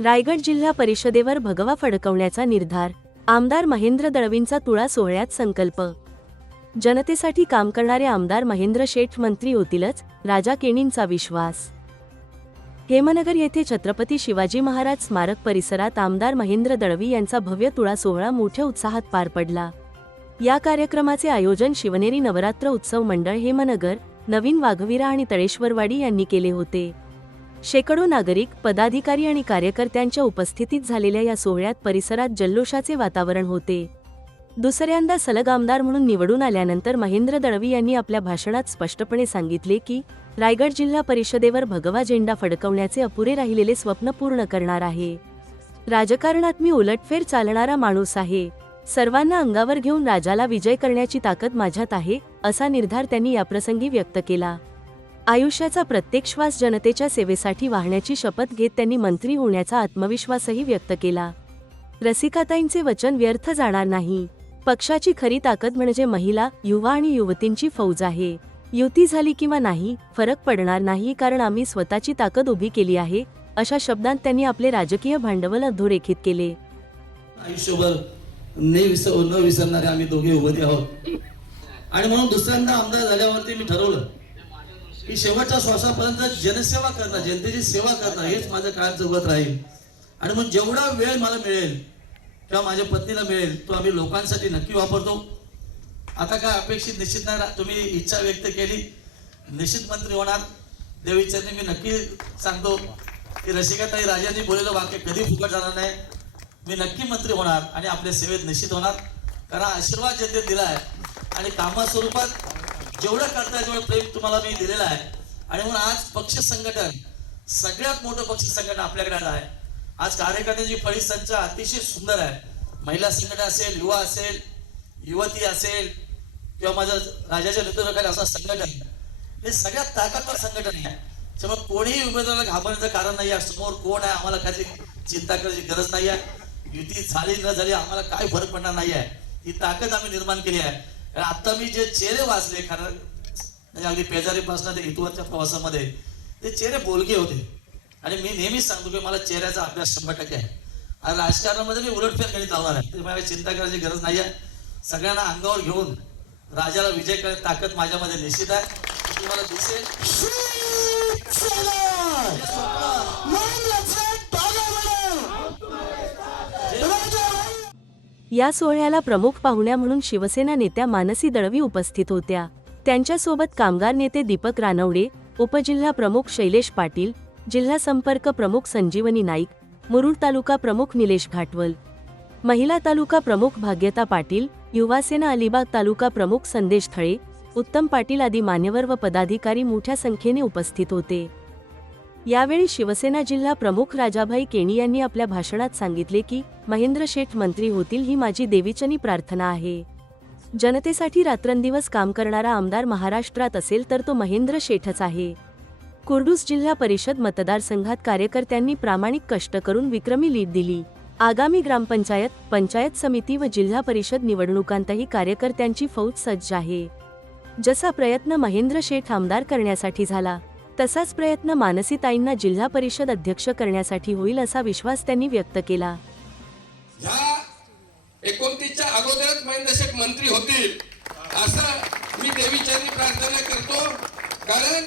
रायगड जिल्हा परिषदेवर भगवा फडकवण्याचा निर्धार. आमदार महेंद्र दळवींचा तुळा सोहळ्यात संकल्प. जनतेसाठी काम करणारे आमदार महेंद्र शेठ मंत्री होतीलच राजा केणींचा विश्वास. हेमनगर येथे छत्रपती शिवाजी महाराज स्मारक परिसरात आमदार महेंद्र दळवी यांचा भव्य तुळा सोहळा मोठ्या उत्साहात पार पडला. या कार्यक्रमाचे आयोजन शिवनेरी नवरात्र उत्सव मंडळ हेमनगर नवीन वाघवीरा आणि तळेश्वरवाडी यांनी केले होते. शेकडो नागरिक पदाधिकारी आणि कार्यकर्त्यांच्या उपस्थितीत झालेल्या या सोहळ्यात परिसरात जल्लोषाचे वातावरण होते. दुसऱ्यांदा सलग आमदार म्हणून निवडून आल्यानंतर महेंद्र दळवी यांनी आपल्या भाषणात स्पष्टपणे सांगितले की रायगड जिल्हा परिषदेवर भगवा झेंडा फडकवण्याचे अपुरे राहिलेले स्वप्न पूर्ण करणार आहे. राजकारणात मी उलटफेर चालणारा माणूस आहे. सर्वांना अंगावर घेऊन राजाला विजय करण्याची ताकद माझ्यात आहे असा निर्धार त्यांनी याप्रसंगी व्यक्त केला. आयुष्याचा प्रत्येक श्वास जनतेच्या सेवेसाठी वाहण्याची शपथ घेत त्यांनी मंत्री होण्याचा आत्मविश्वासही व्यक्त केला. रसिकाताईंचे वचन व्यर्थ जाणार नाही. पक्षाची खरी ताकद म्हणजे महिला युवा आणि युवतींची फौज आहे. युती झाली किंवा नाही फरक पडणार नाही कारण आम्ही स्वतःची ताकद उभी केली आहे अशा शब्दांत त्यांनी आपले राजकीय भांडवल अधोरेखित केले. आयुष्यभर न विसरणारे आम्ही दोघे उभे आहोत. आणि म्हणून दुसऱ्यांदा आमदार झाल्यावरती मी ठरवलं की शेवटच्या श्वासापर्यंत जनसेवा करणं जनतेची सेवा करणं हेच माझं काळ जगत राहील. आणि मग जेवढा वेळ मला मिळेल किंवा माझ्या पत्नीला मिळेल तो आम्ही लोकांसाठी नक्की वापरतो. आता काय अपेक्षित निश्चित नाही राहा तुम्ही इच्छा व्यक्त केली निश्चित मंत्री होणार. देवीच्याने मी नक्की सांगतो. की रसिकाताई राजांनी बोललेलं वाक्य कधी फुकट जाणार नाही. मी नक्की मंत्री होणार आणि आपल्या सेवेत निश्चित होणार. कारण आशीर्वाद जनतेत दिला आहे आणि कामा स्वरूपात जेवढं करता तेवढं प्रेम तुम्हाला मी दिलेलं आहे. आणि म्हणून आज पक्ष संघटन सगळ्यात मोठं पक्ष संघटन आपल्याकडे आलं आहे. आज कार्यकर्त्यांची फळी संच अतिशय सुंदर आहे. महिला संघटन असेल युवा असेल युवती असेल किंवा माझ्या राजाच्या नेतृत्वाखाली असं संघटन. हे सगळ्यात ताकदवर संघटन आहे. त्यामुळे कोणीही उमेदवाराला घाबरण्याचं कारण नाही आहे. समोर कोण आहे आम्हाला काही चिंता करायची गरज नाही आहे. युती झाली न झाली आम्हाला काय फरक पडणार नाही आहे. ही ताकद आम्ही निर्माण केली आहे. आता मी जे चेहरे वाचले खरं म्हणजे अगदी पेजारीपासून ते इथवरच्या प्रवासामध्ये ते चेहरे बोलके होते. आणि मी नेहमीच सांगतो की मला चेहऱ्याचा अभ्यास शंभर टक्के आहे. आणि राजकारणामध्ये मी उलटफेर गणित लावणार आहे. त्यामुळे मला चिंता करायची गरज नाही आहे. सगळ्यांना अंगावर घेऊन राजाला विजय करण्याची ताकद माझ्यामध्ये निश्चित आहे. तुम्हाला दिसेल. या सोहळ्याला प्रमुख पाहुण्या म्हणून शिवसेना नेत्या मानसी दळवी उपस्थित होत्या. त्यांच्यासोबत कामगार नेते दीपक रानवडे उपजिल्हा प्रमुख शैलेश पाटील जिल्हा संपर्क प्रमुख संजीवनी नाईक मुरुड तालुका प्रमुख निलेश घाटवल महिला तालुका प्रमुख भाग्यता पाटील युवासेना अलिबाग तालुका प्रमुख संदेश थळे उत्तम पाटील आदी मान्यवर व पदाधिकारी मोठ्या संख्येने उपस्थित होते. यावेळी शिवसेना जिल्हा प्रमुख राजाभाई केणी यांनी आपल्या भाषणात सांगितले की महेंद्र शेठ मंत्री होतील ही माझी देवीचनी प्रार्थना आहे. जनतेसाठी रात्रंदिवस काम करणारा आमदार महाराष्ट्रात असेल तर तो महेंद्र शेठच आहे. कुर्डूस जिल्हा परिषद मतदारसंघात कार्यकर्त्यांनी प्रामाणिक कष्ट करून विक्रमी लीड दिली. आगामी ग्रामपंचायत पंचायत समिती व जिल्हा परिषद निवडणुकांतही कार्यकर्त्यांची फौज सज्ज आहे. जसा प्रयत्न महेंद्र शेठ आमदार करण्यासाठी झाला तसाच प्रयत्न मानसीताईंना जिल्हा परिषद अध्यक्ष करण्यासाठी होईल असा विश्वास त्यांनी व्यक्त केला. एकोणतीसच्या अगोदरच महेंद्रशेठ मंत्री होतील असं मी देवीचरणी प्रार्थना करतो. कारण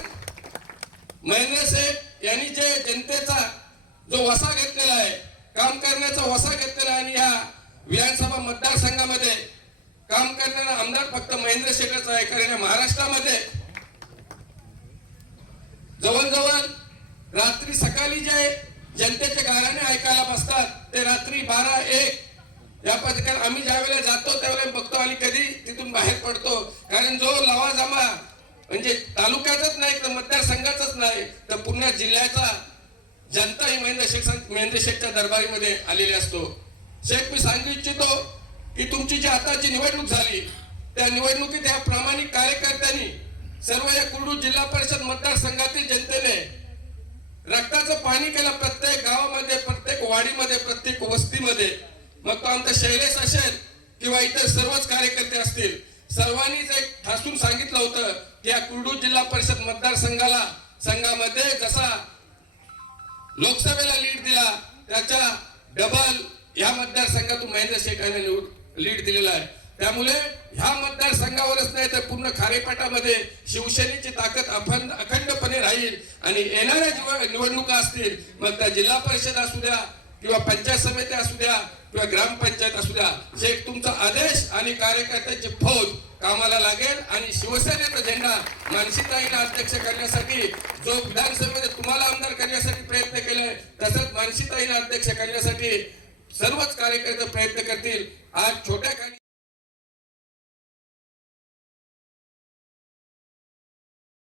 महेंद्रशेठ यांनी जे जनतेचा जो वसा घेतलेला आहे काम करण्याचा वसा घेतलेला आणि ह्या विधानसभा मतदारसंघामध्ये काम करणारा आमदार फक्त महेंद्र शेठच आहे कारण महाराष्ट्रामध्ये जवळजवळ रात्री सकाळी जे जनतेचे गाणे ऐकायला बसतात ते रात्री बारा एक. या पद्धतीने आम्ही ज्या वेळेला जातो त्यावेळेला बघतो आणि कधी तिथून बाहेर पडतो. कारण जो लवाजमा म्हणजे तालुक्याचाच नाही तर मतदारसंघाचाच नाही तर पूर्ण जिल्ह्याचा जनता ही महेंद्र शेख महेंद्र शेखच्या दरबारीमध्ये आलेली असतो. शेख मी सांगू इच्छितो की तुमची जी आताची निवडणूक झाली त्या निवडणुकीत या प्रामाणिक कार्यकर्त्यांनी सर्व या कुर्डू जिल्हा परिषद मतदारसंघातील जनतेने रक्ताचं पाणी केलं. प्रत्येक गावामध्ये प्रत्येक वाडीमध्ये प्रत्येक वस्तीमध्ये. मग तो आमचा शैलेश असेल किंवा इतर सर्वच कार्यकर्ते असतील सर्वांनीच एक ठासून सांगितलं होतं की या कुर्डू जिल्हा परिषद मतदारसंघाला संघामध्ये जसा लोकसभेला लीड दिला त्याच्या डबल या मतदारसंघातून महेंद्र शेठ यांनी लीड दिलेला आहे. त्यामुळे ह्या मतदारसंघावरच नाही तर पूर्ण खारेपाटामध्ये शिवसेनेची ताकद अखंड अखंडपणे राहील आणि येणाऱ्या निवडणुका असतील मग त्या जिल्हा परिषद असू द्या किंवा पंचायत समिती असू द्या किंवा ग्रामपंचायत असू द्या शेख तुमचा आदेश आणि कार्यकर्त्यांची फौज कामाला लागेल आणि शिवसेनेचा झेंडा मानसीताईला अध्यक्ष करण्यासाठी जो विधानसभेमध्ये तुम्हाला आमदार करण्यासाठी प्रयत्न केलाय तसंच मानसीताईला अध्यक्ष करण्यासाठी सर्वच कार्यकर्ते प्रयत्न करतील. आज छोट्या